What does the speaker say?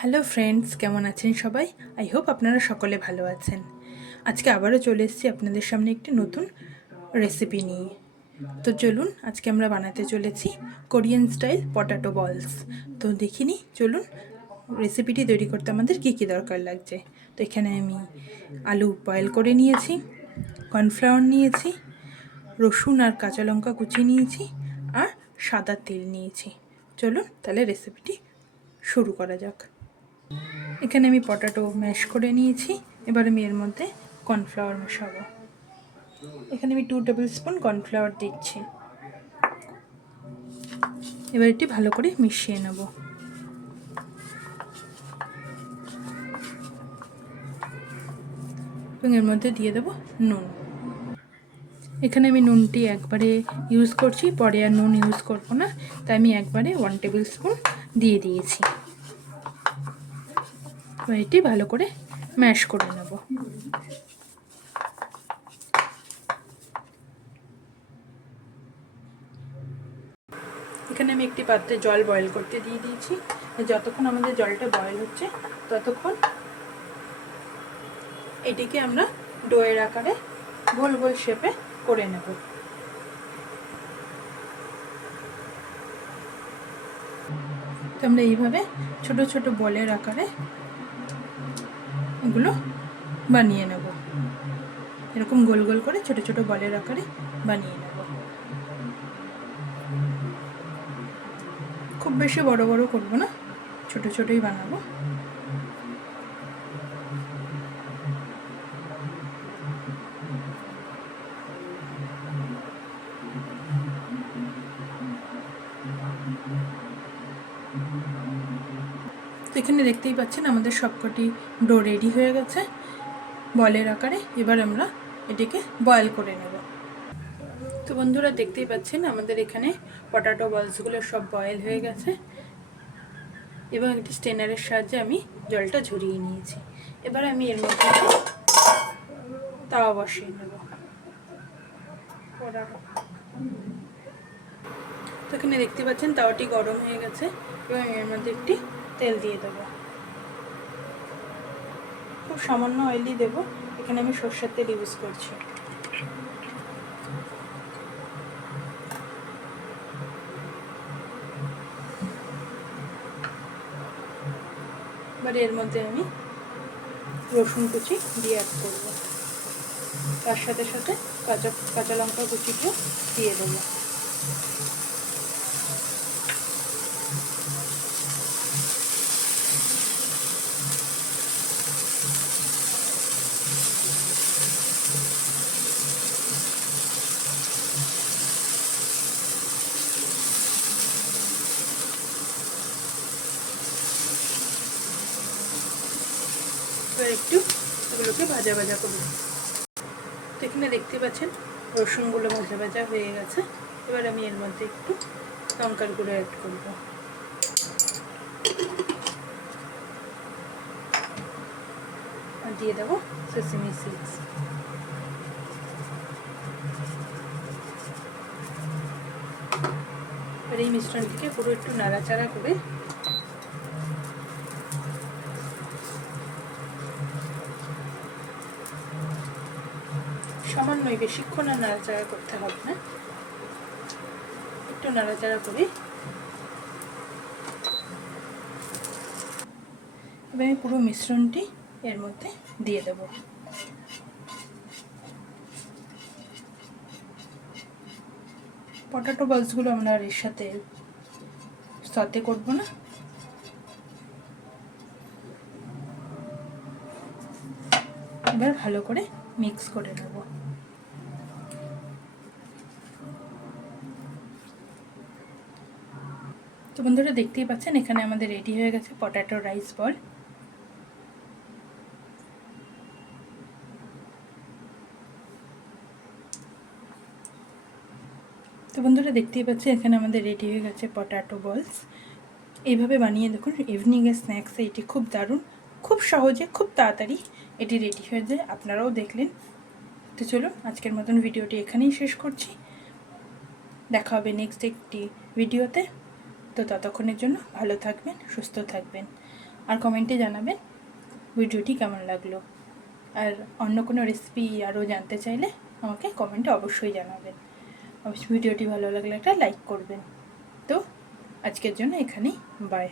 Hello friends, কেমন আছেন সবাই? আই হোপ আপনারা সকলে ভালো আছেন। আজকে আবারও চলে এসেছি আপনাদের সামনে একটি নতুন রেসিপি নিয়ে। তো চলুন, আজকে আমরা বানাতে চলেছি কোরিয়ান স্টাইল পটাটো বলস। তো দেখিনি, চলুন রেসিপিটি তৈরি করতে আমাদের কী কী দরকার লাগছে। তো এখানে আমি আলু বয়েল করে নিয়েছি, কর্নফ্লাওয়ার নিয়েছি, রসুন আর কাঁচা লঙ্কা কুচি নিয়েছি, আর সাদা তেল নিয়েছি। চলুন তাহলে রেসিপিটি শুরু করা যাক। এখানে আমি পটাটো ম্যাশ করে নিয়েছি। এবার আমি এর মধ্যে কর্নফ্লাওয়ার মেশাবো। এখানে আমি 2 টেবিল স্পুন কর্নফ্লাওয়ার দিচ্ছি। এবার এটি ভালো করে মিশিয়ে নেব। এবং এর মধ্যে দিয়ে দেবো নুন। এখানে আমি নুনটি একবারে ইউজ করছি, পরে আর নুন ইউজ করবো না, তাই আমি একবারে 1 টেবিল স্পুন দিয়ে দিয়েছি। এবার এটি ভালো করে ম্যাশ করে নেব। এখানে আমি একটি পাত্রে জল বয়েল করতে দিয়ে দিয়েছি। যতক্ষণ আমাদের জলটা বয়েল হচ্ছে ততক্ষণ এটিকে আমরা ডোয়ের আকারে গোল গোল শেপে করে নেব। তো আমরা এইভাবে ছোট ছোট বলের আকারে এগুলো বানিয়ে নেব। এরকম গোল গোল করে ছোট ছোট বলের আকারে বানিয়ে নেব। খুব বেশি বড় বড় করব না, ছোট ছোটই বানাবো। তো এখানে দেখতেই পাচ্ছেন আমাদের সবকটি ডো রেডি হয়ে গেছে বলের আকারে। এবার আমরা এটিকে বয়েল করে নেব। তো বন্ধুরা, দেখতেই পাচ্ছেন আমাদের এখানে পটাটো বলসগুলো সব বয়েল হয়ে গেছে। এবং একটি স্টেনারের সাহায্যে আমি জলটা ঝরিয়ে নিয়েছি। এবার আমি এর মধ্যে তাওয়া বসিয়ে নেব। তো এখানে দেখতে পাচ্ছেন তাওয়াটি গরম হয়ে গেছে এবং এর মধ্যে একটি তেল দিয়ে দেবো। খুব সামান্য অয়েলই দেবো, এখানে আমি সরষের তেল ইউজ করছি। এবার এর মধ্যে আমি রসুন কুচি দিয়ে অ্যাড করবো। তার সাথে সাথে কাঁচা লঙ্কা কুচিকেও দিয়ে দেবো। এবার একটু এগুলোকে ভাজা ভাজা করব। তো এখানে দেখতে পাচ্ছেন রসুনগুলো ভাজা ভাজা হয়ে গেছে। এবার আমি এর মধ্যে একটু লঙ্কার গুঁড়ো অ্যাড করব। আর দিয়ে দেবো সেসমি সিডস। আর এই মিশ্রণটিকে পুরো একটু নাড়াচাড়া করে সামান্যই, বেশিক্ষণ আর নাড়াচাড়া করতে হবে না, একটু নাড়াচাড়া করে এবার আমি পুরো মিশ্রণটি এর মধ্যে দিয়ে দেব। পটাটো বলসগুলো আমরা আর এর সাথে সতে করব না। এবার ভালো করে মিক্স করে নেব। তো বন্ধুরা, দেখতেই পাচ্ছেন এখানে আমাদের রেডি হয়ে গেছে পটাটো রাইস বল। তো বন্ধুরা, দেখতেই পাচ্ছেন এখানে আমাদের রেডি হয়ে গেছে পটাটো বলস। এইভাবে বানিয়ে দেখুন, ইভিনিংয়ে স্ন্যাক্সে এটি খুব দারুণ, খুব সহজে, খুব তাড়াতাড়ি এটি রেডি হয়ে যায়। আপনারাও দেখলেন। তো চলুন আজকের মতন ভিডিওটি এখানেই শেষ করছি। দেখা হবে নেক্সট একটি ভিডিওতে। তো ততক্ষণের জন্য ভালো থাকবেন, সুস্থ থাকবেন। আর কমেন্টে জানাবেন ভিডিওটি কেমন লাগলো। আর অন্য কোনো রেসিপি আরও জানতে চাইলে আমাকে কমেন্টে অবশ্যই জানাবেন। অবশ্যই ভিডিওটি ভালো লাগলে একটা লাইক করবেন। তো আজকের জন্য এখানেই বাই।